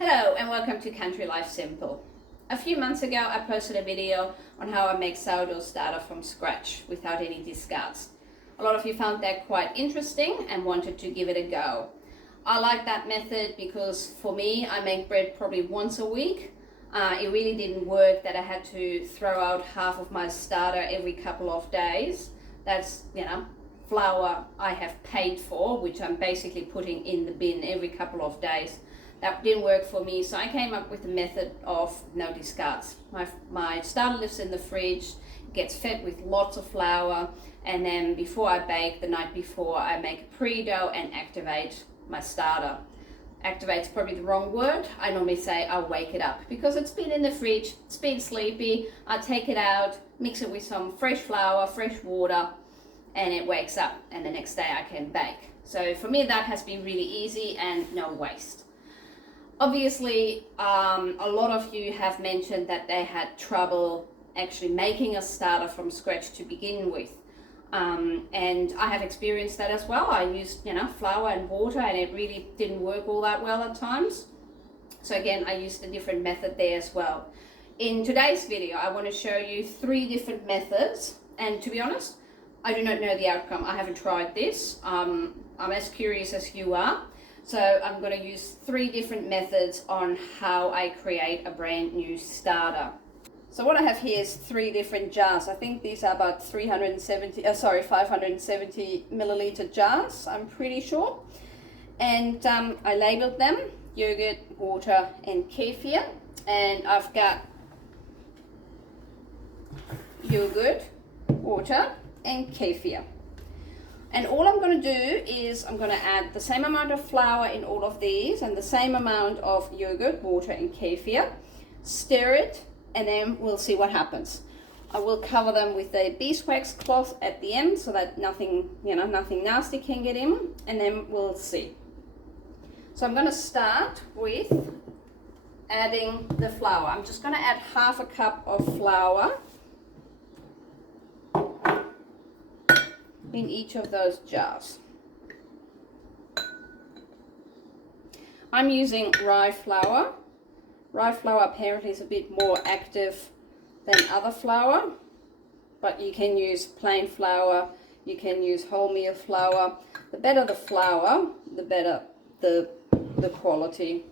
Hello and welcome to Country Life Simple. A few months ago I posted a video on how I make sourdough starter from scratch without any discards. A lot of you found that quite interesting and wanted to give it a go. I like that method because for me I make bread probably once a week. It really didn't work that I had to throw out half of my starter every couple of days. That's, flour I have paid for, which I'm basically putting in the bin every couple of days. That didn't work for me, so I came up with a method of no discards. My starter lives in the fridge, gets fed with lots of flour, and then before I bake, the night before, I make a pre-dough and activate my starter. Activate's probably the wrong word. I normally say I'll wake it up because it's been in the fridge, it's been sleepy. I take it out, mix it with some fresh flour, fresh water, and it wakes up, and the next day I can bake. So for me that has been really easy and no waste. Obviously, a lot of you have mentioned that they had trouble actually making a starter from scratch to begin with. And I have experienced that as well. I used, flour and water, and it really didn't work all that well at times. So again, I used a different method there as well. In today's video, I want to show you 3 different methods. And to be honest, I do not know the outcome. I haven't tried this. I'm as curious as you are. So I'm going to use 3 different methods on how I create a brand new starter. So what I have here is 3 different jars. I think these are about 570 milliliter jars, I'm pretty sure. And I labeled them yogurt, water and kefir. And I've got yogurt, water and kefir. And all I'm going to do is I'm going to add the same amount of flour in all of these and the same amount of yogurt, water and kefir. Stir it and then we'll see what happens. I will cover them with a beeswax cloth at the end so that nothing nasty can get in, and then we'll see. So I'm going to start with adding the flour. I'm just going to add half a cup of flour in each of those jars. I'm using rye flour. Rye flour apparently is a bit more active than other flour, but you can use plain flour, you can use wholemeal flour. The better the flour, the better the quality.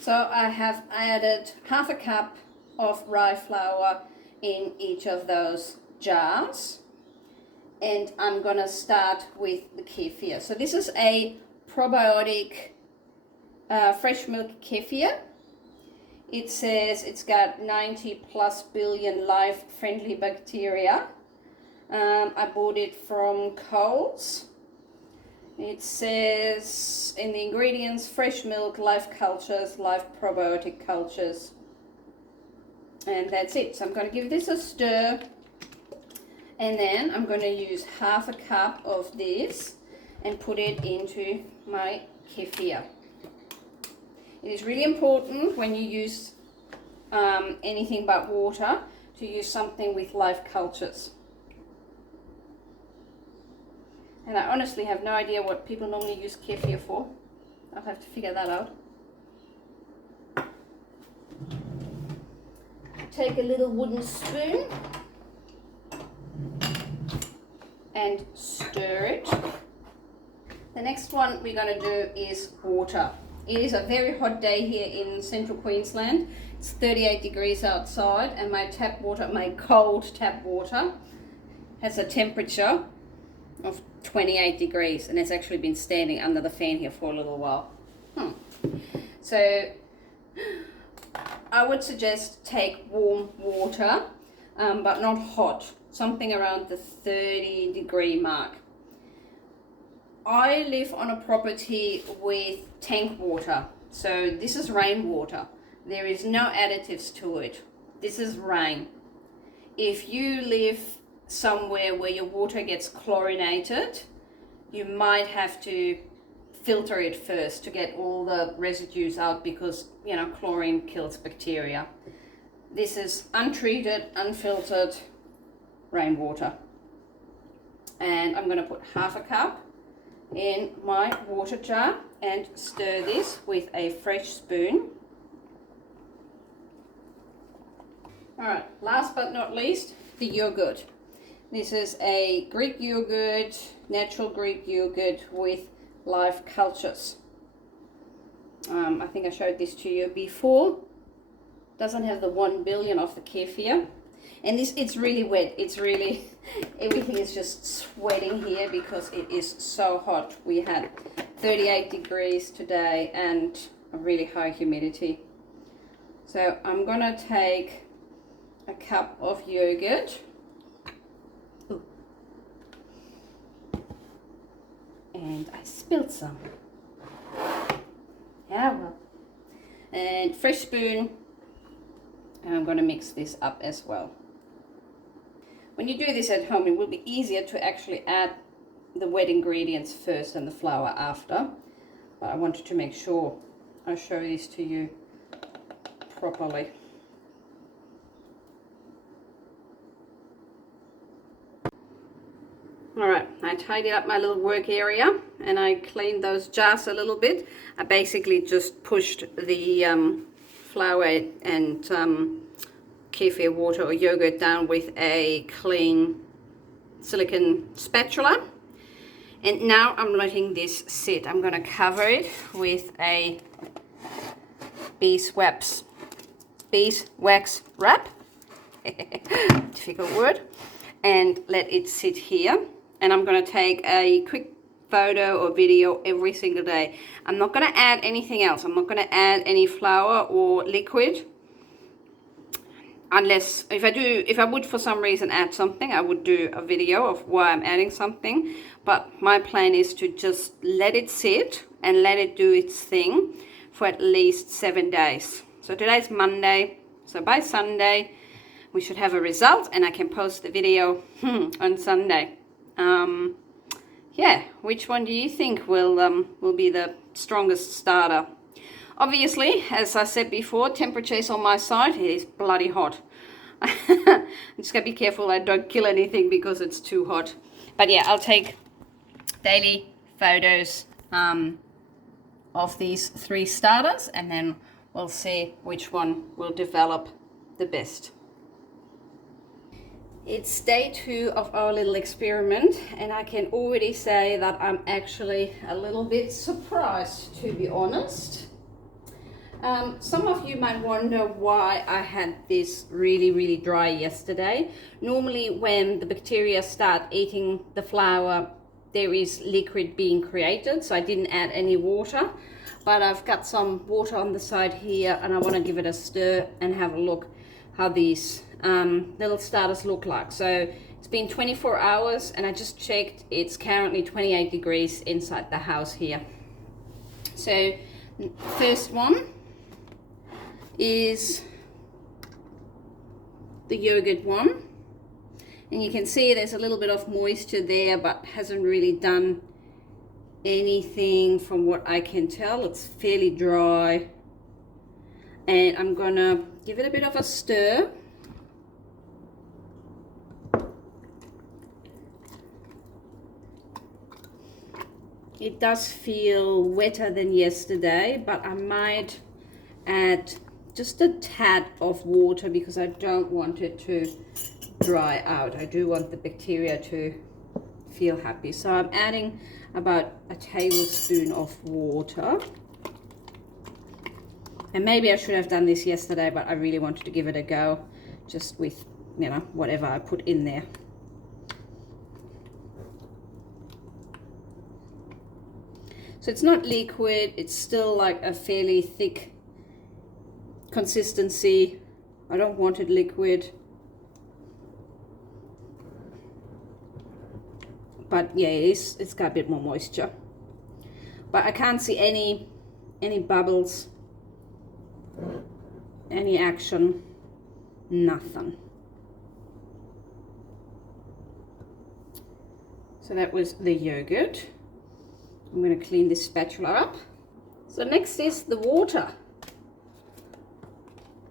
So I have added half a cup of rye flour in each of those jars. And I'm gonna start with the kefir. So this is a probiotic fresh milk kefir. It says it's got 90+ billion life-friendly bacteria. I bought it from Coles. It says in the ingredients, fresh milk, live cultures, live probiotic cultures. And that's it. So I'm gonna give this a stir. And then I'm going to use half a cup of this and put it into my kefir. It is really important when you use anything but water to use something with live cultures. And I honestly have no idea what people normally use kefir for. I'll have to figure that out. Take a little wooden spoon and stir it. The next one we're going to do is water. It is a very hot day here in central Queensland. It's 38 degrees outside, and my tap water, my cold tap water, has a temperature of 28 degrees, and it's actually been standing under the fan here for a little while. So I would suggest take warm water, but not hot. Something around the 30-degree mark. I live on a property with tank water, so this is rainwater. There is no additives to it. This is rain. If you live somewhere where your water gets chlorinated, you might have to filter it first to get all the residues out because, chlorine kills bacteria. This is untreated, unfiltered rainwater. And I'm going to put half a cup in my water jar and stir this with a fresh spoon. Alright, last but not least, the yogurt. This is a Greek yogurt, natural Greek yogurt with live cultures. I think I showed this to you before. Doesn't have the 1 billion of the kefir. And it's really wet. It's really, everything is just sweating here because it is so hot. We had 38 degrees today and a really high humidity. So I'm gonna take a cup of yogurt. Ooh. And I spilled some. Yeah, well. And fresh spoon. And I'm gonna mix this up as well. When you do this at home, it will be easier to actually add the wet ingredients first and the flour after. But I wanted to make sure I show this to you properly. Alright, I tidied up my little work area and I cleaned those jars a little bit. I basically just pushed the flour and kefir water or yogurt down with a clean silicone spatula. And now I'm letting this sit. I'm going to cover it with a beeswax wrap. Difficult word. And let it sit here. And I'm going to take a quick photo or video every single day. I'm not going to add anything else. I'm not going to add any flour or liquid. Unless, if I would for some reason add something, I would do a video of why I'm adding something. But my plan is to just let it sit and let it do its thing for at least 7 days. So today's Monday, so by Sunday we should have a result and I can post the video on Sunday. Yeah, which one do you think will be the strongest starter? Obviously, as I said before, temperature is on my side. It is bloody hot. I'm just gonna be careful I don't kill anything because it's too hot. But yeah, I'll take daily photos of these 3 starters and then we'll see which one will develop the best. It's day 2 of our little experiment and I can already say that I'm actually a little bit surprised, to be honest. Some of you might wonder why I had this really dry yesterday. Normally when the bacteria start eating the flour, there is liquid being created, so I didn't add any water. But I've got some water on the side here and I want to give it a stir and have a look how these little starters look like. So it's been 24 hours and I just checked, it's currently 28 degrees inside the house here. So first one is the yogurt one, and you can see there's a little bit of moisture there but hasn't really done anything from what I can tell. It's fairly dry and I'm gonna give it a bit of a stir. It does feel wetter than yesterday, but I might add just a tad of water because I don't want it to dry out. I do want the bacteria to feel happy. So I'm adding about a tablespoon of water. And maybe I should have done this yesterday, but I really wanted to give it a go just with, you know, whatever I put in there. So it's not liquid, it's still like a fairly thick consistency. I don't want it liquid. But yeah, it's got a bit more moisture. But I can't see any bubbles, any action, nothing. So that was the yogurt. I'm going to clean this spatula up. So next is the water.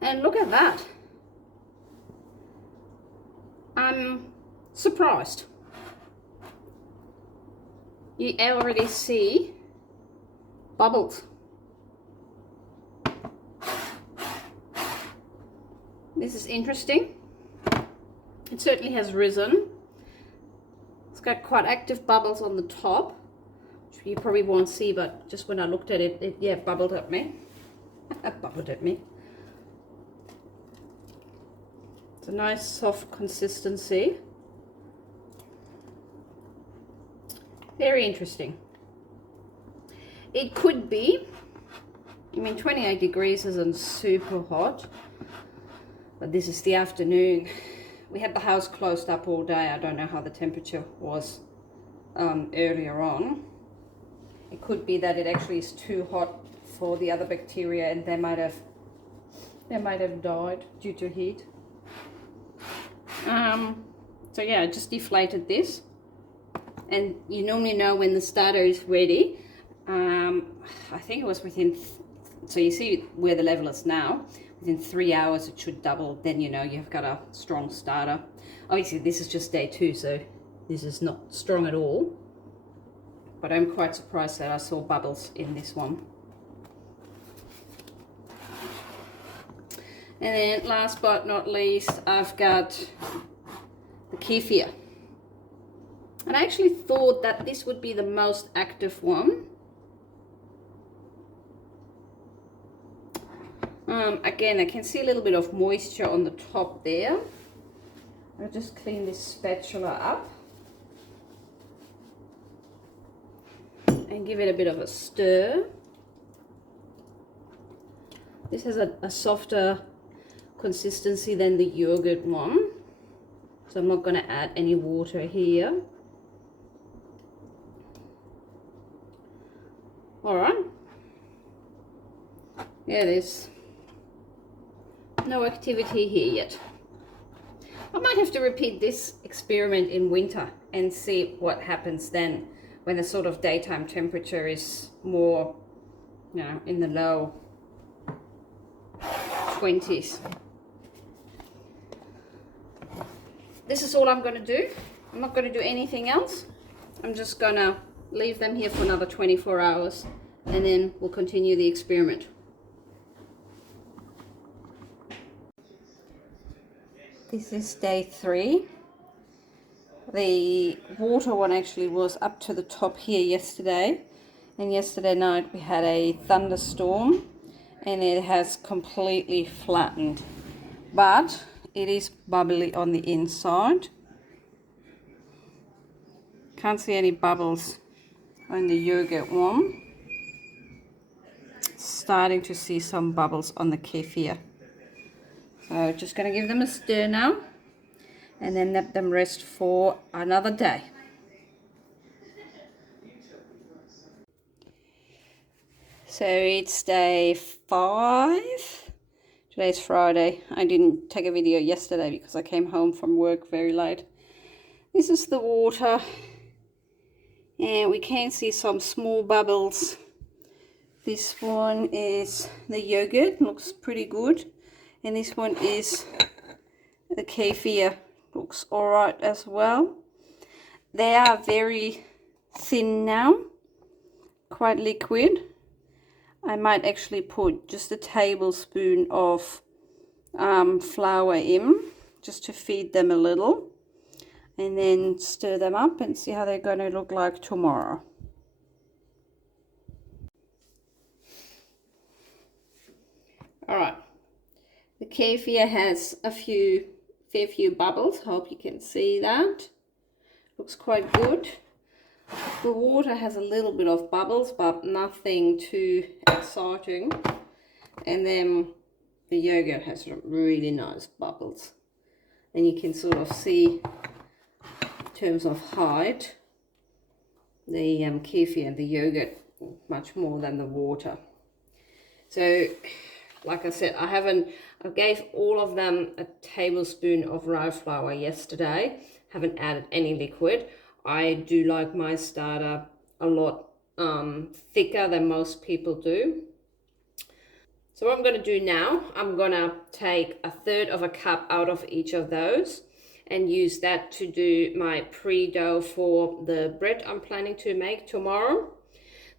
And look at that. I'm surprised. you already see bubbles. This is interesting. It certainly has risen. It's got quite active bubbles on the top, which you probably won't see, but just when I looked at it, yeah, bubbled at me. Bubbled at me. It's a nice soft consistency. Very interesting. It could be, I mean, 28 degrees isn't super hot, but this is the afternoon. We had the house closed up all day. I don't know how the temperature was earlier on. It could be that it actually is too hot for the other bacteria, and they might have died due to heat. So yeah, I just deflated this, and you normally know when the starter is ready. I think it was within, so you see where the level is now. Within 3 hours it should double, then you know you've got a strong starter. Obviously this is just day 2, so this is not strong at all. But I'm quite surprised that I saw bubbles in this one. And then last but not least, I've got the kefir. And I actually thought that this would be the most active one. Again, I can see a little bit of moisture on the top there. I'll just clean this spatula up and give it a bit of a stir. This has a softer consistency than the yogurt one, so I'm not going to add any water here. Alright, yeah, there's no activity here yet. I might have to repeat this experiment in winter and see what happens then when the sort of daytime temperature is more, you know, in the low 20s. This is all I'm going to do. I'm not going to do anything else. I'm just going to leave them here for another 24 hours and then we'll continue the experiment. This is day 3. The water one actually was up to the top here yesterday, and yesterday night we had a thunderstorm and it has completely flattened, but it is bubbly on the inside. Can't see any bubbles on the yogurt one. Starting to see some bubbles on the kefir. So just going to give them a stir now and then let them rest for another day. So it's day 5. Today's Friday. I didn't take a video yesterday because I came home from work very late. This is the water and we can see some small bubbles. This one is the yogurt, looks pretty good. And this one is the kefir, looks alright as well. They are very thin now, quite liquid. I might actually put just a tablespoon of flour in, just to feed them a little. And then stir them up and see how they're going to look like tomorrow. Alright. The kefir has a fair few bubbles. Hope you can see that. Looks quite good. The water has a little bit of bubbles, but nothing too exciting. And then the yogurt has really nice bubbles. And you can sort of see, in terms of height, the kefir and the yogurt much more than the water. So, like I said, I gave all of them a tablespoon of rye flour yesterday. Haven't added any liquid. I do like my starter a lot thicker than most people do. So what I'm going to do now, I'm going to take 1/3 of a cup out of each of those and use that to do my pre-dough for the bread I'm planning to make tomorrow.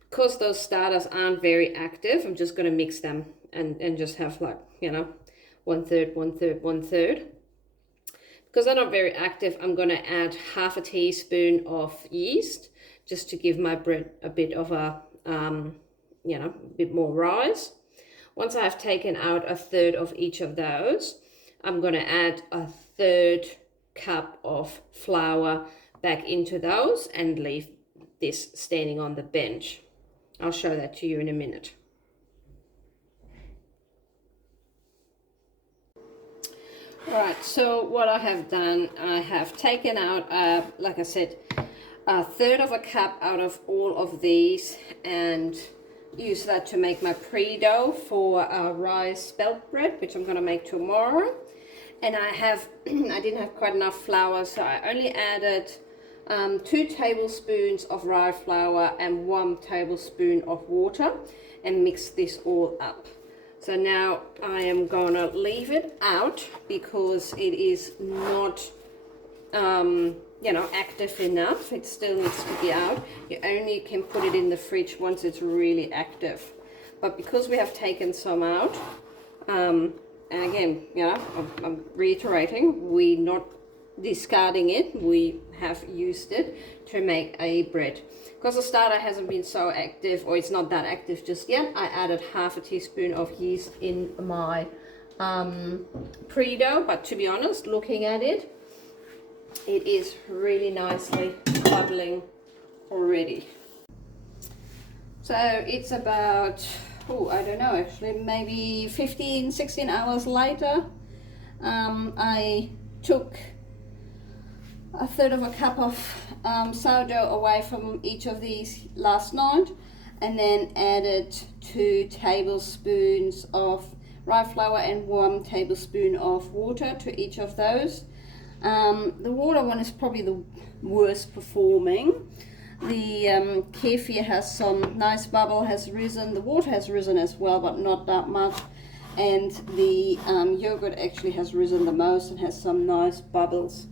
Because those starters aren't very active, I'm just going to mix them and just have, like, you know, 1/3, 1/3, 1/3. Because they're not very active, I'm going to add half a teaspoon of yeast just to give my bread a bit of a, you know, a bit more rise. Once I've taken out 1/3 of each of those, I'm going to add 1/3 cup of flour back into those and leave this standing on the bench. I'll show that to you in a minute. Right, so what I have done, I have taken out, like I said, 1/3 of a cup out of all of these and use that to make my pre-dough for rye spelt bread, which I'm going to make tomorrow. And I didn't have quite enough flour, so I only added 2 tablespoons of rye flour and 1 tablespoon of water and mix this all up. So now I am going to leave it out because it is not, you know, active enough. It still needs to be out. You only can put it in the fridge once it's really active. But because we have taken some out, and again, you know, I'm reiterating, we're not discarding it, we have used it to make a bread. Because the starter hasn't been so active, or it's not that active just yet, I added half a teaspoon of yeast in my pre-dough. But to be honest, looking at it, it is really nicely bubbling already. So it's about, I don't know, actually maybe 15-16 hours later. I took 1/3 of a cup of sourdough away from each of these last night, and then added 2 tablespoons of rye flour and 1 tablespoon of water to each of those. The water one is probably the worst performing. The kefir has some nice bubble, has risen. The water has risen as well, but not that much. And the yogurt actually has risen the most and has some nice bubbles.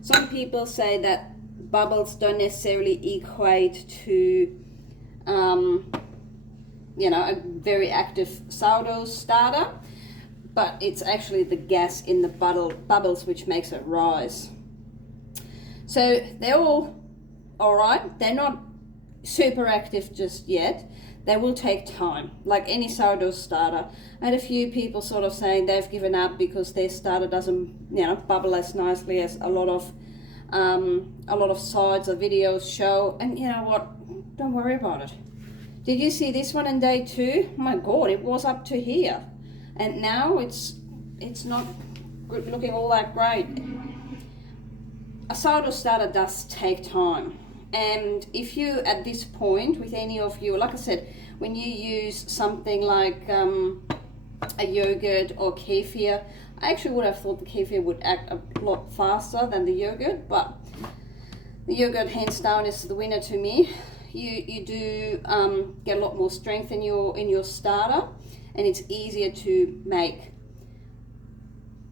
Some people say that bubbles don't necessarily equate to, you know, a very active sourdough starter, but it's actually the gas in the bubbles which makes it rise. So they're all right. They're not super active just yet. They will take time, like any sourdough starter. I had a few people sort of saying they've given up because their starter doesn't, you know, bubble as nicely as a lot of sites or videos show. And you know what? Don't worry about it. Did you see this one in day 2? My God, it was up to here, and now it's not looking all that great. A sourdough starter does take time. And if you, at this point, with any of you, like I said, when you use something like a yogurt or kefir, I actually would have thought the kefir would act a lot faster than the yogurt, but the yogurt hands down is the winner to me. You do get a lot more strength in your starter, and it's easier to make.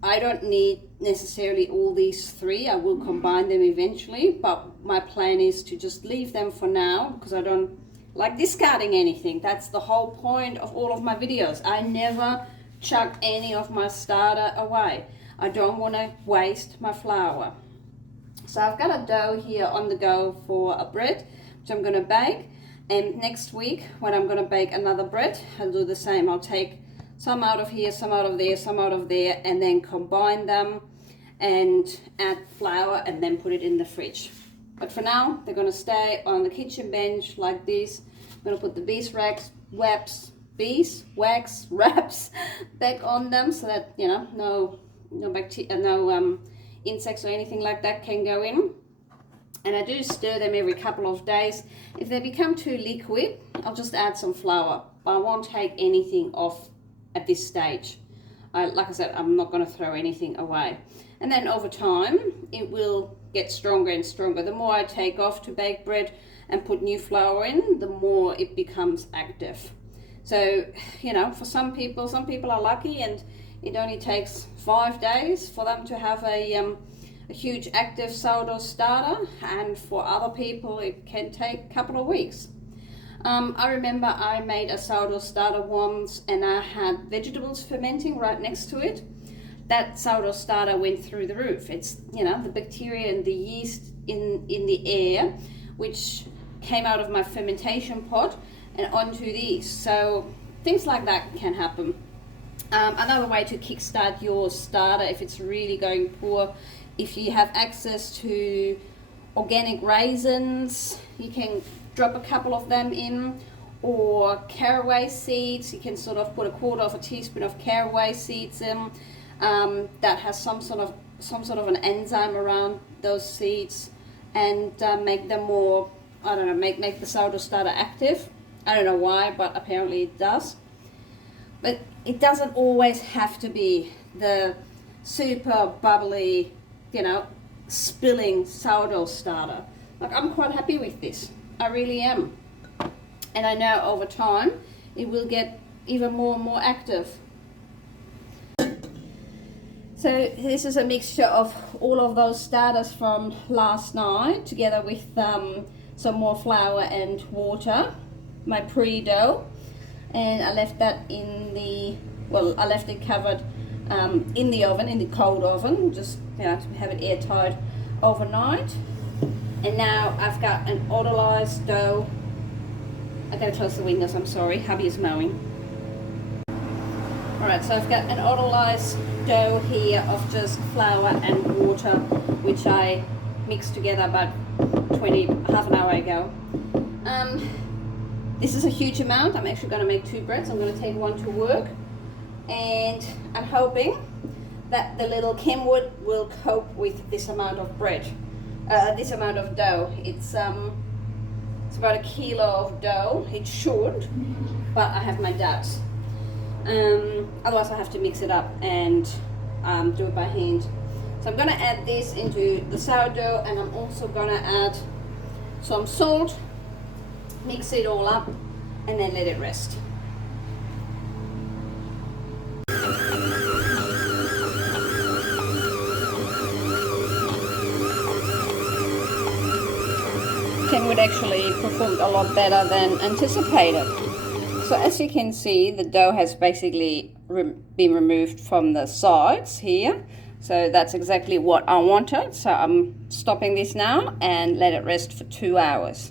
I don't need necessarily all these 3. I will combine them eventually, but my plan is to just leave them for now because I don't like discarding anything. That's the whole point of all of my videos. I never chuck any of my starter away. I don't want to waste my flour. So I've got a dough here on the go for a bread, which I'm going to bake. And next week, when I'm going to bake another bread, I'll do the same. I'll take some out of here, some out of there, some out of there, and then combine them and add flour and then put it in the fridge. But for now, they're going to stay on the kitchen bench like this. I'm going to put the beeswax wraps back on them so that, you know, no bacteria, no insects or anything like that can go in. And I do stir them every couple of days. If they become too liquid, I'll just add some flour, but I won't take anything off at this stage. Like I said, I'm not going to throw anything away. And then over time, it will get stronger and stronger. The more I take off to bake bread and put new flour in, the more it becomes active. So, you know, for some people are lucky and it only takes 5 days for them to have a a huge active sourdough starter, and for other people it can take a couple of weeks. I remember I made a sourdough starter once and I had vegetables fermenting right next to it. That sourdough starter went through the roof. It's, you know, the bacteria and the yeast in the air, which came out of my fermentation pot and onto these. So things like that can happen. Another way to kickstart your starter if it's really going poor, if you have access to organic raisins, you can drop a couple of them in, or caraway seeds. You can sort of put a quarter of a teaspoon of caraway seeds in. That has some sort of an enzyme around those seeds, and make them more, I don't know, make the sourdough starter active. I don't know why, but apparently it does. But it doesn't always have to be the super bubbly, you know, spilling sourdough starter. Like, I'm quite happy with this. I really am. And I know over time it will get even more and more active. So this is a mixture of all of those starters from last night, together with some more flour and water, my pre-dough, and I left that in the, well, I left it covered in the oven, in the cold oven, just, you know, to have it airtight overnight. And now I've got an Autolyse dough. I gotta close the windows, I'm sorry, hubby is mowing. Alright, so I've got an Autolyse dough here of just flour and water, which I mixed together about half an hour ago. This is a huge amount. I'm actually going to make 2 breads. I'm going to take one to work, and I'm hoping that the little Kenwood will cope with this amount of bread, this amount of dough. It's about 1 kilo of dough. It should, but I have my doubts. Otherwise I have to mix it up and do it by hand. So I'm going to add this into the sourdough, and I'm also going to add some salt, mix it all up, and then let it rest. Kenwood actually performed a lot better than anticipated. So as you can see, the dough has basically been removed from the sides here. So that's exactly what I wanted. So I'm stopping this now and let it rest for 2 hours.